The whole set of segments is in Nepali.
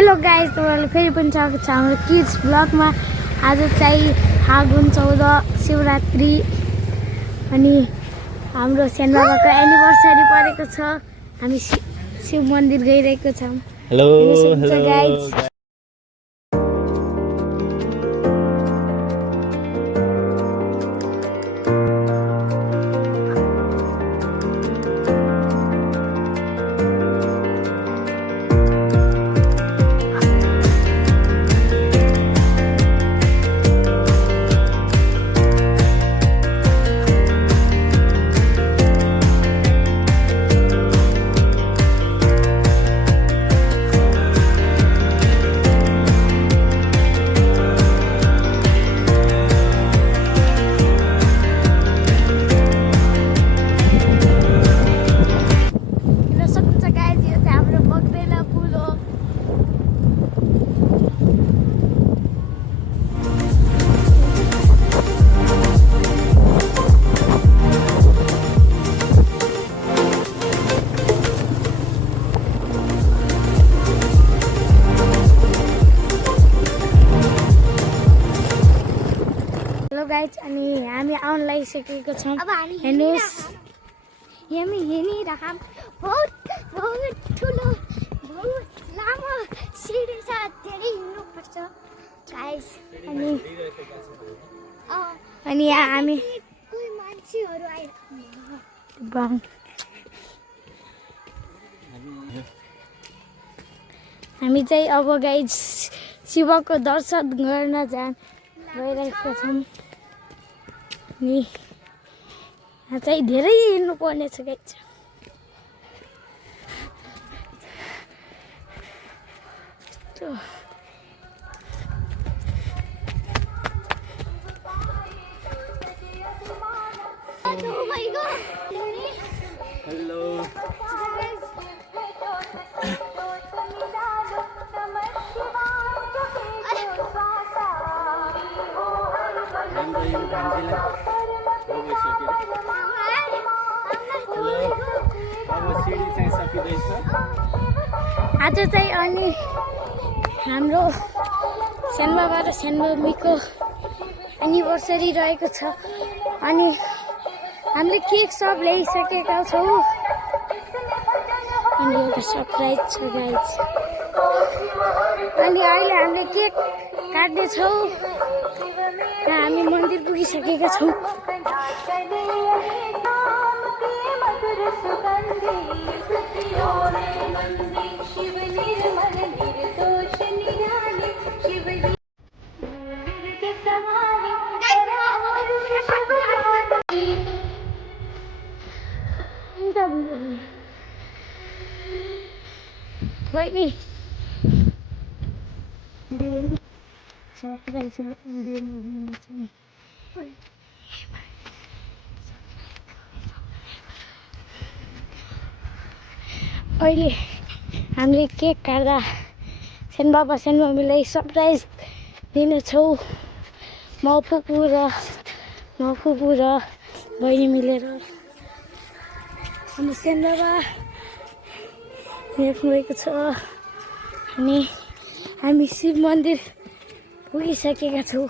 हेलो गाइज, तपाईँलाई फेरि पनि स्वागत छ हाम्रो किड्स ब्लगमा। आज चाहिँ फागुन 14 शिवरात्रि अनि हाम्रो सेनबाबाको एनिभर्सरी परेको छ। हामी शिव मन्दिर गइरहेको छौँ। Hello guys. गाइज, अनि हामी आउन लागिसकेको छौँ। हेर्नुहोस्, हामी हिँडिरहेको बहुत ठुलो बहुत लामो सिडी छ, धेरै हिँड्नुपर्छ गाइज। अनि यहाँ हामी कोही मान्छेहरू आइरहेको, हामी चाहिँ अब गाइज शिवको दर्शन गर्न गइरहेको छौँ। अनि यहाँ चाहिँ धेरै हिँड्नु पर्ने छ गाइज। आज चाहिँ अनि हाम्रो सेनबाबा र सेनमम्मीको एनिभर्सरी रहेको छ। अनि हामीले केक सब ल्याइसकेका छौँ। अनि एउटा सरप्राइज छ गाइज। अनि अहिले हामीले केक काट्दैछौँ। हामी मन्दिर पुगिसकेका छौँ। Wait अहिले हामीले केक काट्दा सेनबाबा सेनमम्मीलाई सरप्राइज दिनेछौँ। म फुपू र बहिनी मिलेर। अनि सेनबाबा हेर्नुभएको छ। अनि हामी शिव मन्दिर पुगिसकेका छौँ।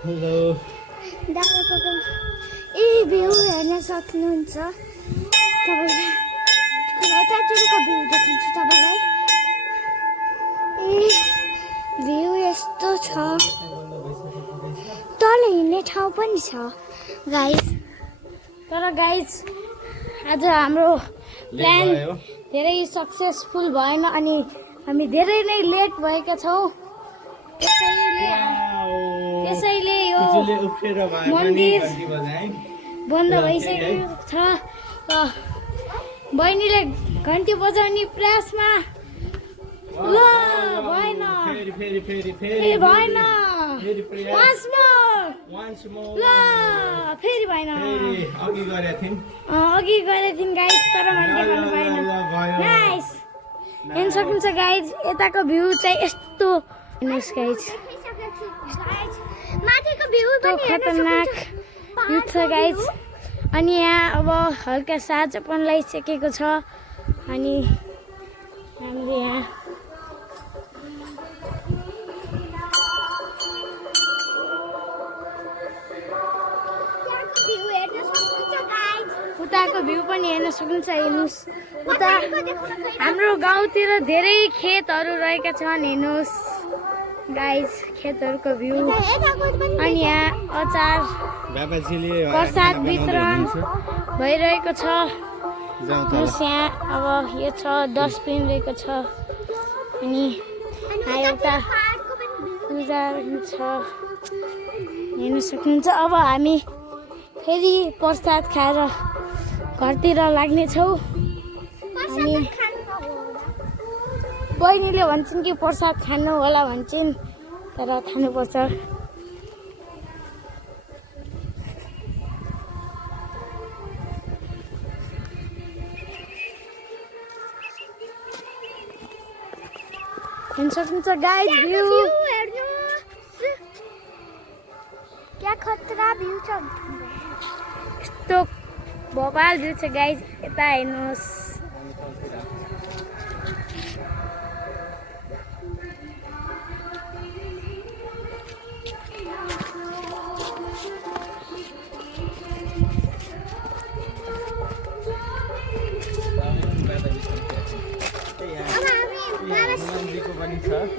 हेलो भ्यू हेर्न सक्नुहुन्छ तपाईँले। यतातिरको भ्यू देखाउँछु तपाईँलाई। भ्यू यस्तो छ। तल हिँड्ने ठाउँ पनि छ गाइज। तर गाइज आज हाम्रो प्लान धेरै सक्सेसफुल भएन। अनि हामी धेरै नै लेट भएका छौँ। त्यसैले यो मन्दिर बन्द भइसकेको छ। बहिनीले घन्टी बजाउने प्रयासमा ल भएन, भएन। ल फेरि भएन। अघि गरेको थियौँ गाइज, तर मैले गर्नु पाएन। नाइस। हेर्न सक्नुहुन्छ गाइज, यताको भ्यू चाहिँ यस्तो हेर्नुहोस् गाइज। माथिको भ्यू पनि खतरनाक भ्यू छ गाइस। अनि यहाँ अब हल्का साँझ पनि लगाइसकेको छ अनि हामीले यहाँ उताको भ्यू पनि हेर्न सक्नुहुन्छ। हेर्नुहोस् उता हाम्रो गाउँतिर धेरै खेतहरू रहेका छन्। हेर्नुहोस् गाइस खेतहरूको भ्यू। अनि यहाँ अचार प्रसाद वितरण भइरहेको छ। हेर्नुहोस् यहाँ अब यो छ डस्टबिन रहेको छ अनि यहाँ एउटा पूजा छ हेर्न सक्नुहुन्छ। अब हामी फेरि प्रसाद खाएर घरतिर लाग्नेछौँ। अनि बहिनीले भन्छन् कि प्रसाद खानु होला भन्छन् तर खानुपर्छ। हेर्न सक्नुहुन्छ गाइस भ्यू। क्या खतरा भ्यू छ। यस्तो भोपाल भ्यू छ गाइस। यता हेर्नुहोस्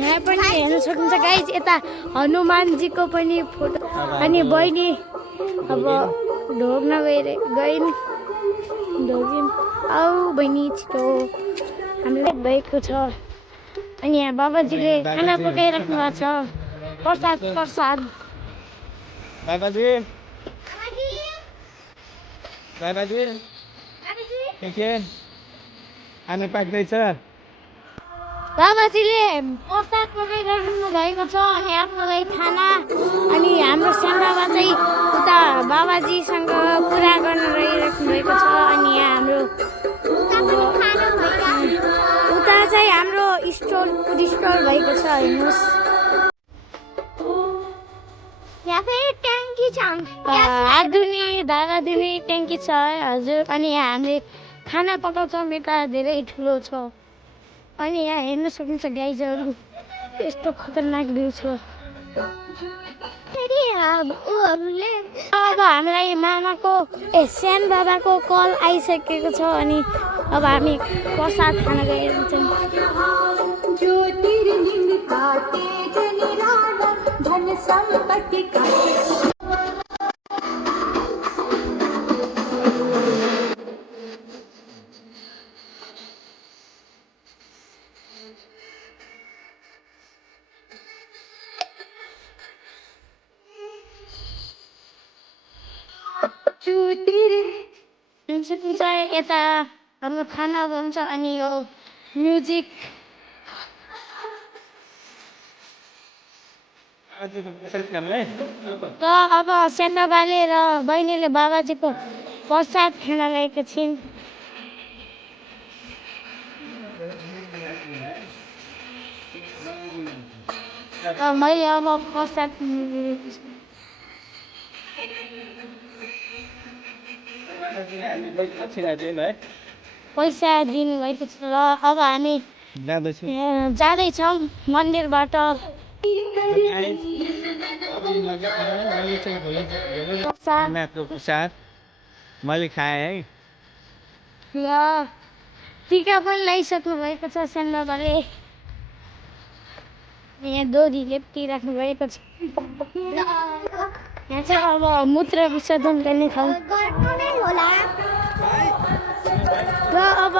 यहाँ पनि हेर्न सक्नुहुन्छ गाइस। यता हनुमानजीको पनि फोटो। अनि बहिनी अब ढोग्न गइन् ढोग्यौँ। आऊ बहिनी छिटो हामीलाई भएको छ। अनि यहाँ बाबाजीले खाना पकाइराख्नु भएको छ। प्रसाद बाबाजी खाना पाक्दैछ। बाबाजीले प्रसाद पकाइराख्नु भएको छ अनि आफ्नो लागि खाना। अनि हाम्रो सानो चाहिँ उता बाबाजीसँग कुरा गर्न रहिराख्नु भएको छ। अनि यहाँ हाम्रो उता चाहिँ हाम्रो फुड स्टल भएको छ। हेर्नुहोस् यहाँ फेरि ट्याङ्की छ। हात धुने धागा धुने ट्याङ्की छ हजुर। अनि यहाँ हामीले खाना पकाउँछौँ। यता धेरै ठुलो छ। अनि यहाँ हेर्न सक्नुहुन्छ गाइजहरू यस्तो खतरनाक भ्यू छ। अब हामीलाई मामाको स्यान बाबाको कल आइसकेको छ। अनि अब हामी प्रसाद खान गइरहेछौँ। यता हाम्रो खाना बन्छ अनि यो म्युजिक र अब सेन्दाबाले र बहिनीले बाबाजीको प्रसाद खान गएका छिन्। मैले अब प्रसाद पैसा दिनुभएको छ र अब हामी जाँदैछौँ मन्दिरबाट। प्रसाद मैले खाएँ है। र टिका पनि लगाइसक्नु भएको छ सेन्दाबाले। यहाँ डोरी लेप्टिराख्नु भएको छ। यहाँ चाहिँ अब मूत्र विसर्जन गर्ने ठाउँ र अब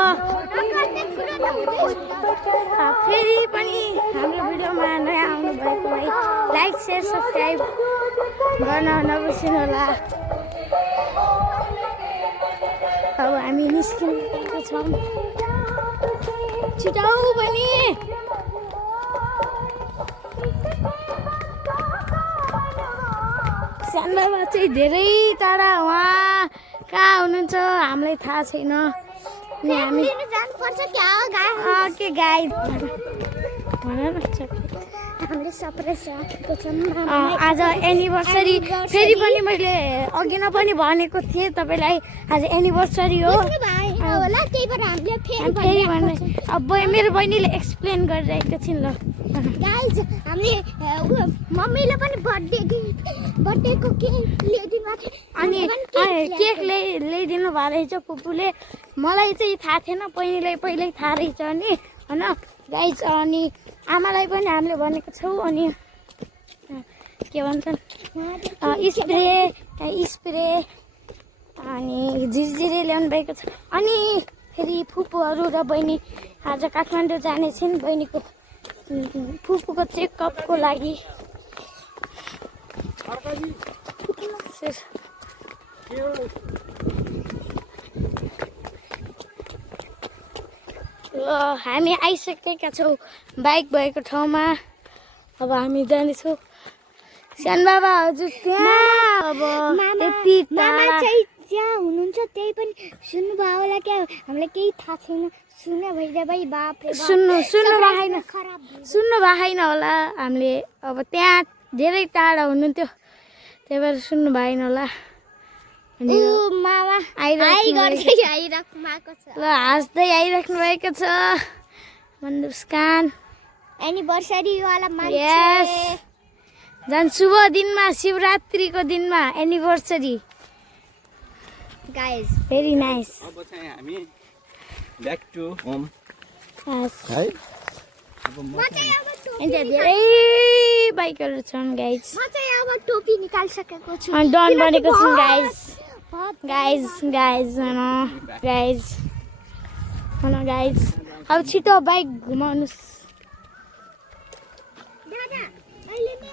फेरि पनि हाम्रो भिडियोमा नयाँ आउनु भएकोलाई लाइक सेयर सब्सक्राइब गर्न नबिर्सिनु होला। अब हामी निस्किएको छौँ। छिटो पनि सानोमा चाहिँ धेरै टाढा उहाँ कहाँ हुनुहुन्छ हामीलाई थाहा छैन। अनि हामी के गाई हामीले सरप्राइज राखेको छौँ आज एनिभर्सरी फेरि पनि मैले अघि नै पनि भनेको थिएँ तपाईँलाई आज एनिभर्सरी हो होला त्यही भएर हामीले फेरि भने अब मेरो बहिनीले एक्सप्लेन गरिरहेको छिन् ल गाइज हामीले मम्मीले पनि बर्थडेको केक ल्याइदिनु भएको अनि केक ल्याइदिनु भएको रहेछ पुपुले मलाई चाहिँ थाहा थिएन बहिनीलाई पहिल्यै थाहा रहेछ अनि होइन गाइज अनि आमालाई पनि हामीले भनेको छौँ अनि के भन्छन् स्प्रे अनि झिरझिरे ल्याउनु भएको छ अनि फेरि फुपूहरू र बहिनी आज काठमाडौँ जानेछिन् बहिनीको फुपूको चेकअपको लागि ल हामी आइसकेका छौँ बाइक भएको ठाउँमा अब हामी जानेछौँ सानो बाबा हजुर त्यहाँ अब यति मामा चाहिँ त्यहाँ हुनुहुन्छ त्यही पनि सुन्नुभयो होला क्या हामीलाई केही थाहा छैन सुन्ने भइदियो भाइ बाप रे सुन्नु भएन खराब सुन्नु भएन होला हामीले अब त्यहाँ धेरै टाढा हुनुहुन्थ्यो त्यही भएर सुन्नु भएन होला अनि मामा आइराख्नु भएको छ ल हाँस्दै आइराख्नु भएको छ मुस्कान एनिभर्सरी वाला यस झन् शुभ दिनमा शिवरात्रिको दिनमा एनिभर्सरी गाइस भेरी नाइस अब चाहिँ हामी ब्याक टु होम यस है म चाहिँ अब टोपी धेरै बाइकहरू छन् गाइज म चाहिँ अब टोपी निकालिसकेको छु अनि डन बनेको छन् गाइज अब छिटो बाइक घुमाउनुहोस् दादा अहिले नै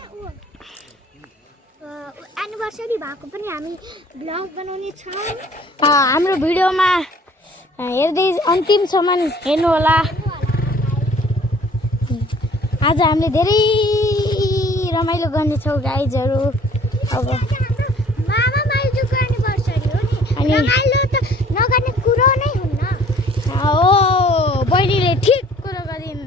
एनिभर्सरी भएको पनि हामी ब्लग बनाउने छौँ हाम्रो भिडियोमा हेर्दै अन्तिमसम्म हेर्नु होला आज हामीले धेरै रमाइलो गर्नेछौँ गाइजहरू अब मामा माइजूको एनिभर्सरी हो नि अनि रमाइलो त नगर्ने कुरो नै हुन्न हो बहिनीले ठिक कुरो गरिन्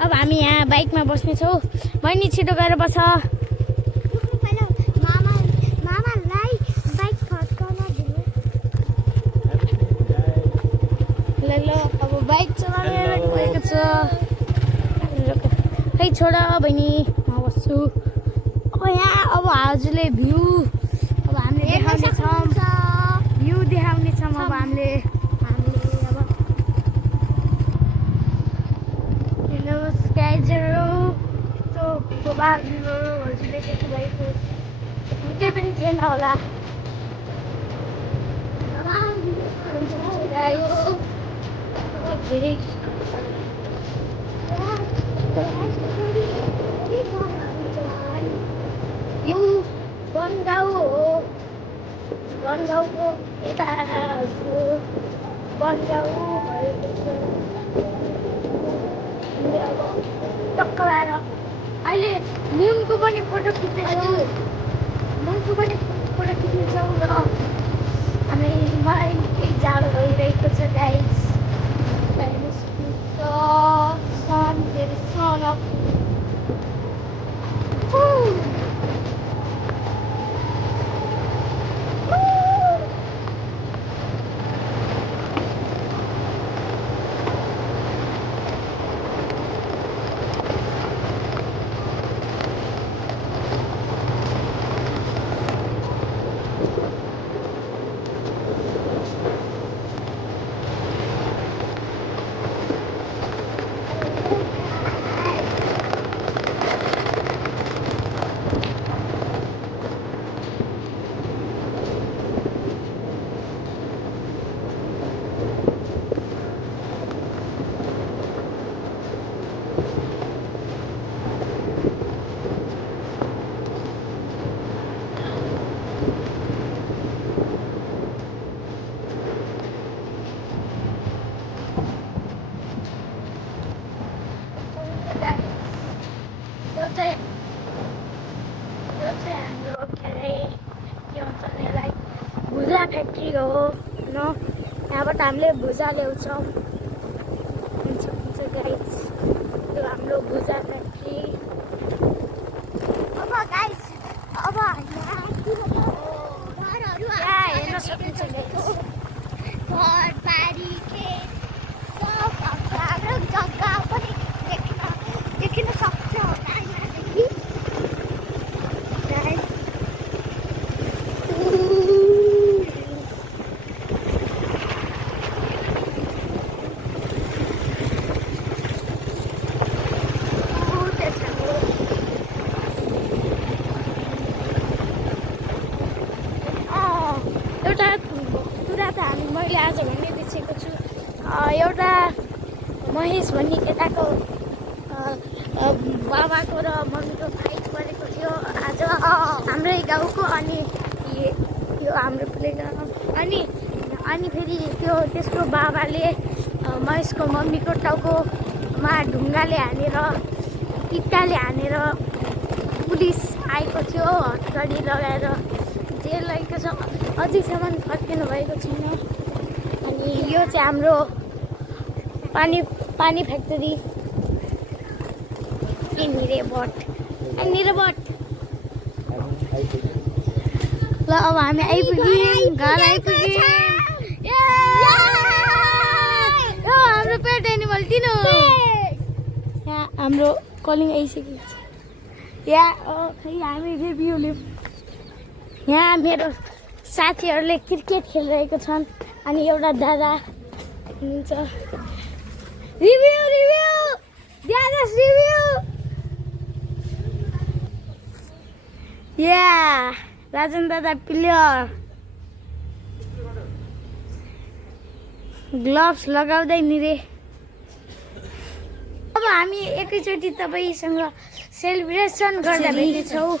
अब हामी यहाँ बाइकमा बस्नेछौँ बहिनी छिटो गएर बस पहिला मामालाई बाइक फर्काउन दिनु ल अब बाइक चलाएर गएको छ खै छोड बहिनी म बस्छु अब यहाँ अब हजुरले भ्यू अब हामीले देखाउनेछौँ भ्यू देखाउनेछौँ अब हामीले अब हेलो स्काइजहरू यस्तो बाघहरू हजुरले देख्नुभएको हुँदै पनि थिएन होला धेरै यो बनगाउँ हो बनगाउँको यता बनगाउँ भएको छ अब टक्क लाएर अहिले मुनको पनि फोटो खिच्दैछौँ मुनको पनि फोटो खिच्नेछौँ र हामी मलाई निकै जाडो भइरहेको छ guys sun there is sun up भुजा फ्याक्ट्री हो होइन यहाँबाट हामीले भुजा ल्याउँछौँ गाइस यो हाम्रो भुजा फ्याक्ट्री घरबारी खेत सब हाम्रो जग्गा पनि देखिन सक्छ होला यहाँदेखि एउटा कुरा त मैले आज भन्ने बिर्सेको छु एउटा महेश भन्ने केटाको बाबाको र मम्मीको फाइट परेको थियो आज हाम्रै गाउँको अनि यो हाम्रो प्लेग्राउन्ड अनि फेरि त्यसको बाबाले महेशको मम्मीको टाउकोमा ढुङ्गाले हानेर टिक्काले हानेर पुलिस आएको थियो हतकडी लगाएर जेल लगेको छ अझैसम्म फर्किनु भएको छैन अनि यो चाहिँ हाम्रो पानी फ्याक्ट्री निरेबट ल अब हामी आइपुग्यौँ घर आइपुग्यौँ हाम्रो पेट एनिमल तिनो यहाँ हाम्रो कलिङ आइसकेको छ यहाँ खै हामी रिभ्यू लिउँ यहाँ मेरो साथीहरूले क्रिकेट खेलिरहेको छन् अनि एउटा दादा हुनुहुन्छ रिभ्यू या राजन दादा प्लेयर ग्लोभ्स लगाउँदै नि रे अब हामी एकैचोटि तपाईँसँग सेलिब्रेसन गर्दा भेट्नेछौँ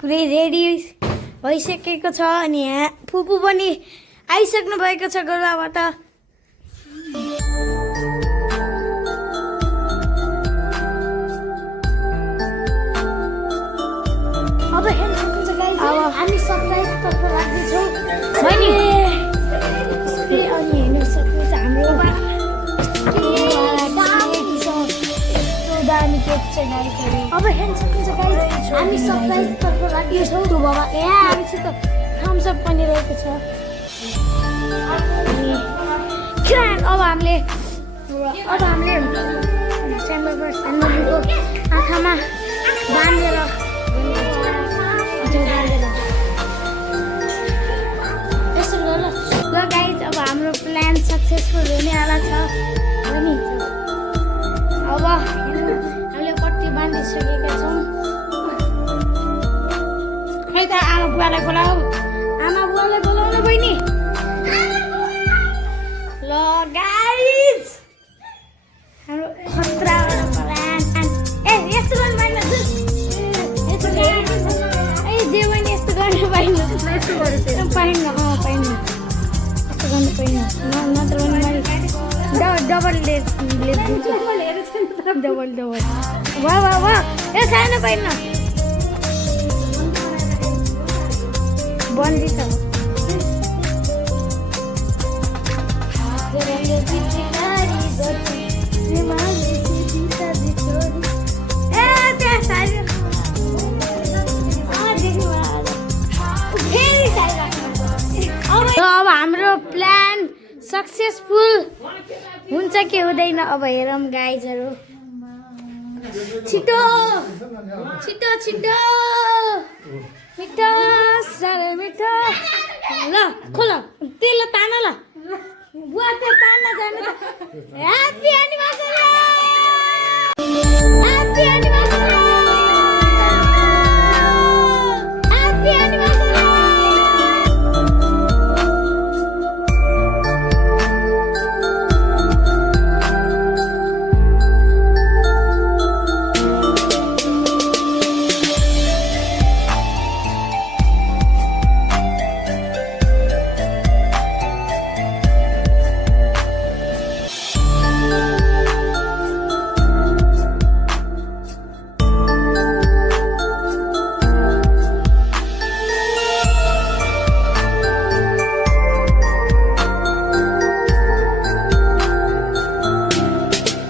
पुरै रेडी भइसकेको छ अनि यहाँ फुपू पनि आइसक्नु भएको छ गोरुवाबाट अब हामी सरप्राइजतर्फ लाग्दैछौँ बहिनी अनि हेर्नु सक्नुहुन्छ हाम्रो अब हेर्नु सक्नुहुन्छ हामी सरप्राइजतर्फ लाग्दैछौँ बाबा यहाँ हामीसित थम्सअप पनि रहेको छ अब हामीले सानोको आँखामा बाँधेर यसो ल गाइज अब हाम्रो प्लान सक्सेसफुल हुनेवाला छ अनि अब हामीले पट्टी बाँधिसकेका छौँ खै त आमा बुवालाई बोलाऊ न बहिनी ल गाइज हाम्रो खतरावाला प्लान ए यस्तो गर्नु पाइन्न जे बहिनी यस्तो गर्नु पाइन्न पाइन्न यस्तो गर्नु पाइन्न नत्र भने डबल वा ए खान पाइन्न बन्दी छ अब हाम्रो प्लान सक्सेसफुल हुन्छ कि हुँदैन अब हेरौँ गाइजहरू छिटो मिठो साह्रै मिठो ल खोल त्यसले तान ल बुवा त्यो तान्न जानु त ह्याप्पी एनिभर्सरी